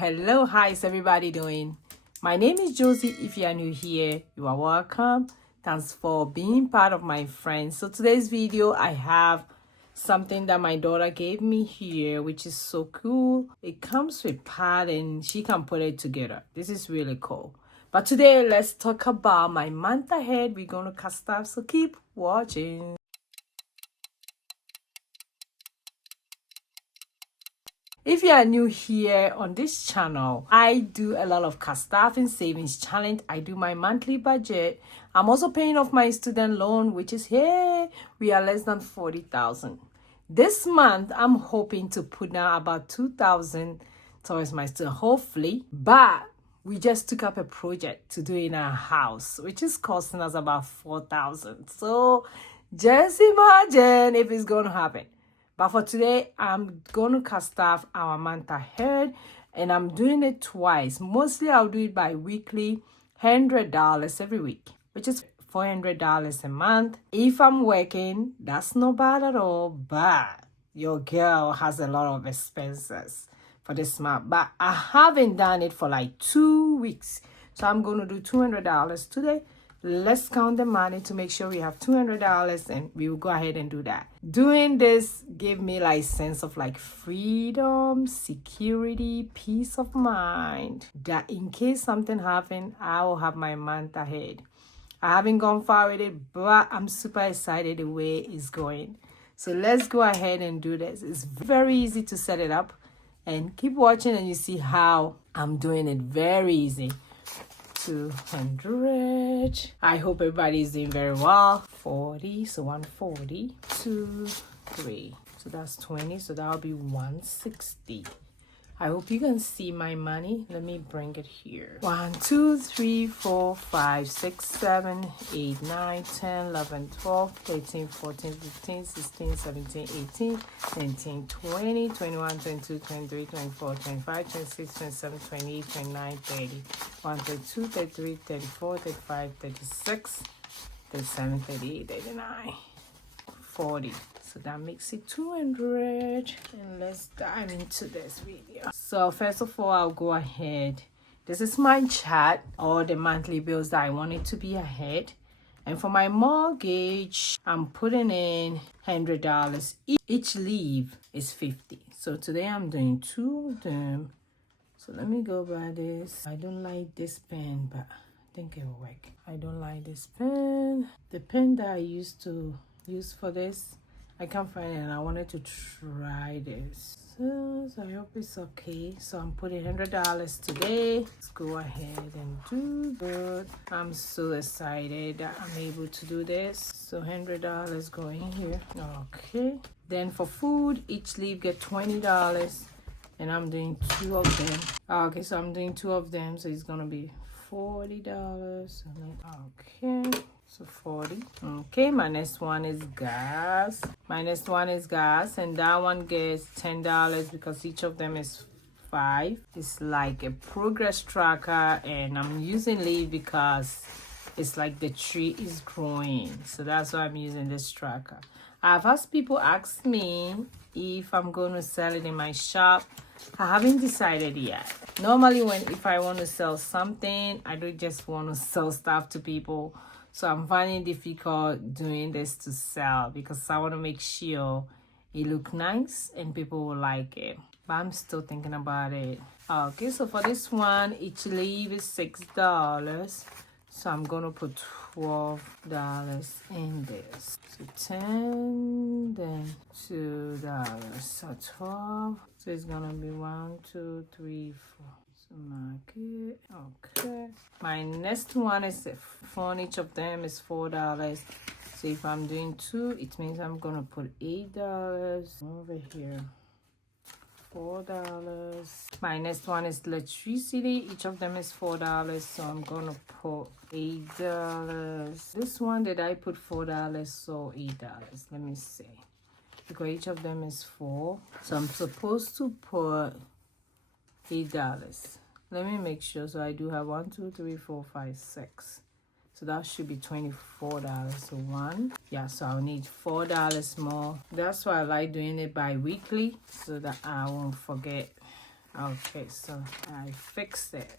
hello. How's everybody doing? My name is Josie. If you are new here, you are welcome. Thanks for being part of my friends. So today's video, I have something that my daughter gave me here, which is so cool. It comes with pad and she can put it together. This is really cool. But today, let's talk about my month ahead. We're going to cast stuff, so keep watching. If you are new here on this channel, I do a lot of cash stuff and savings challenge. I do my monthly budget. I'm also paying off my student loan, which is, hey, we are less than 40,000. This month, I'm hoping to put down about 2,000 towards my student, hopefully. But we just took up a project to do in our house, which is costing us about 4,000. So just imagine if it's going to happen. But for today, I'm going to cast off our month ahead, and I'm doing it twice. Mostly, I'll do it bi-weekly, $100 every week, which is $400 a month. If I'm working, that's not bad at all, but your girl has a lot of expenses for this month. But I haven't done it for like 2 weeks, so I'm going to do $200 today. Let's count the money to make sure we have $200, and we will go ahead and do that. Doing this gave me like sense of like freedom, security, peace of mind, that in case something happens, I will have my month ahead. I haven't gone far with it, but I'm super excited the way it's going. So let's go ahead and do this. It's very easy to set it up, and keep watching and you see how I'm doing it. Very easy. 200. I hope everybody is doing very well. 40, so 140, 2, 3. So that's 20, so that'll be 160. I hope you can see my money. Let me bring it here. 1, 2, 3, 4, 5, 6, 7, 8, 9, 10, 11, 12, 13, 14, 15, 16, 17, 18, 19, 20, 21, 22, 23, 24, 25, 26, 27, 28, 29, 30, 1, 32, 33, 34, 35, 36, 37, 38, 39, 40. So that makes it 200, and let's dive into this video. So first of all, I'll go ahead. This is my chart, all the monthly bills that I want it to be ahead. And for my mortgage, I'm putting in $100. Each leave is 50. So today I'm doing 2 of them. So let me go by this. I don't like this pen, but I think it will work. I don't like this pen. The pen that I used to use for this, I can't find it, and I wanted to try this. So I hope it's okay. So I'm putting $100 today. Let's go ahead and do good. I'm so excited that I'm able to do this. So $100 going here. Okay. Then for food, each leave get $20, and I'm doing 2 of them. Okay, so I'm doing 2 of them, so it's gonna be $40. Okay. So 40. Okay, my next one is gas. And that one gets $10 because each of them is 5. It's like a progress tracker, and I'm using leaf because it's like the tree is growing. So that's why I'm using this tracker. I've asked people ask me if I'm going to sell it in my shop. I haven't decided yet. Normally if I want to sell something, I don't just want to sell stuff to people. So I'm finding it difficult doing this to sell because I want to make sure it look nice and people will like it. But I'm still thinking about it. Okay, so for this one, each leaf is $6. So I'm going to put $12 in this. So 10, then $2. So 12. So it's going to be 1, 2, 3, 4. Mark it. Okay. My next one is a phone. Each of them is $4. So if I'm doing 2, it means I'm gonna put $8 over here. $4. My next one is electricity. Each of them is $4. So I'm gonna put $8. This one, did I put $4? So $8. Let me see. Because each of them is 4. So I'm supposed to put $8. Let me make sure. So I do have 1, 2, 3, 4, 5, 6. So that should be $24. So 1. Yeah, so I'll need $4 more. That's why I like doing it bi-weekly, so that I won't forget Okay, so I fixed it.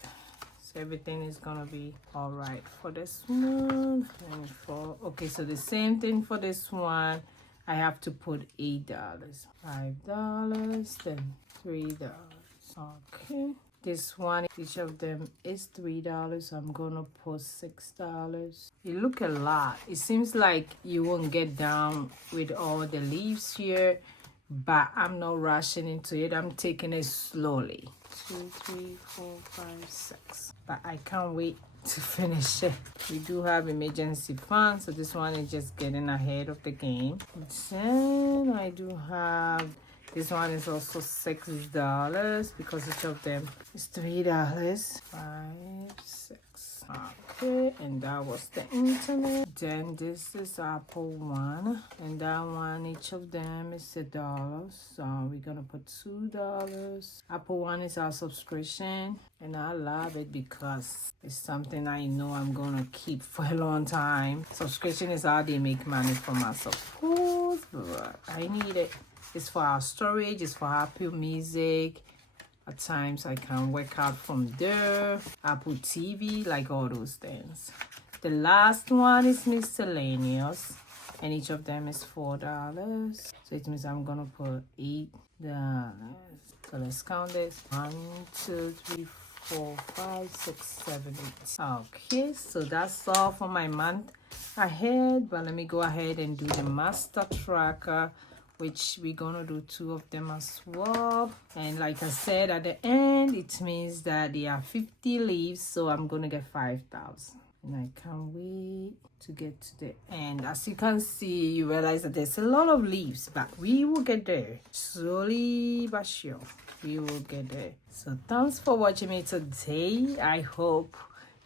So everything is gonna be all right for this one. And for okay, so the same thing for this one. I have to put $8, $5, then $3. Okay. This one, each of them is $3. So I'm gonna put $6. It look a lot. It seems like you won't get down with all the leaves here, but I'm not rushing into it. I'm taking it slowly. 2, 3, 4, 5, 6. But I can't wait to finish it. We do have emergency fund, so this one is just getting ahead of the game. Then I do have this one is also $6 because each of them is $3. 5, 6. Okay, and that was the internet. Then this is Apple One, and that one, each of them is $1. So we're gonna put $2. Apple One is our subscription, and I love it because it's something I know I'm gonna keep for a long time. Subscription is how they make money from us, of course, but I need it. It's for our storage, it's for Apple Music. At times I can work out from there. Apple TV, like all those things. The last one is miscellaneous, and each of them is $4. So it means I'm gonna put $8. So let's count this. 1, 2, 3, 4, 5, 6, 7, 8. Okay, so that's all for my month ahead. But let me go ahead and do the master tracker, which we're gonna do 2 of them as well. And like I said at the end, it means that there are 50 leaves, so I'm gonna get 5,000. And I can't wait to get to the end. As you can see, you realize that there's a lot of leaves, but we will get there. Slowly but sure, we will get there. So thanks for watching me today. I hope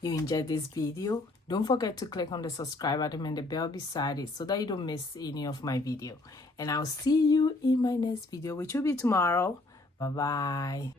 you enjoyed this video. Don't forget to click on the subscribe button and the bell beside it so that you don't miss any of my video. And I'll see you in my next video, which will be tomorrow. Bye-bye.